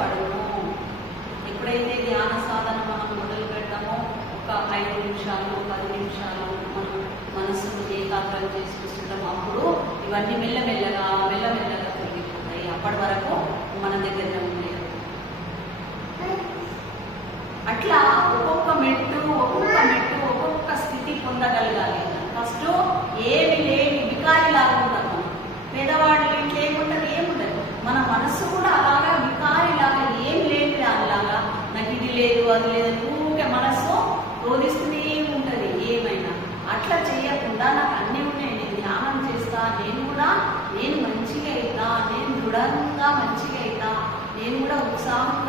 పడును. ఎప్పుడైతే ధ్యాన సాధన మనం మొదలు పెడతామో ఒక 5 నిమిషాలు 10 నిమిషాలు మనం మనస్సును ఏకాగ్రం చేసి కూర్చుంటాం. అప్పుడు ఇవన్నీ మెల్లమెల్లగా తొలగిపోతాయి. అప్పటి వరకు మన దగ్గరనే ఉండేది. అట్లా ఒక్కొక్క మెట్టు ఒక్కొక్క స్థితి పొందగలగాలి. ఫస్ట్ ఏమి లేని వికారిలాగా ఉంటాం. మనం పేదవాళ్ళు లేకుంటుంది, ఏముండదు. మన మనస్సు కూడా అలాగా వికారిలాగా, ఏం లేని దానిలాగా, నాకు ఇది లేదు అది లేదు ఊరికే మనస్సు రోధిస్తూనే ఉంటుంది ఏమైనా. అట్లా చేయకుండా నాకు అన్నీ ఉన్నాయి, నేను ధ్యానం చేస్తా, నేను మంచిగా అవుతా, నేను దృఢంగా మంచిగా అవుతా, నేను కూడా ఉత్సాహం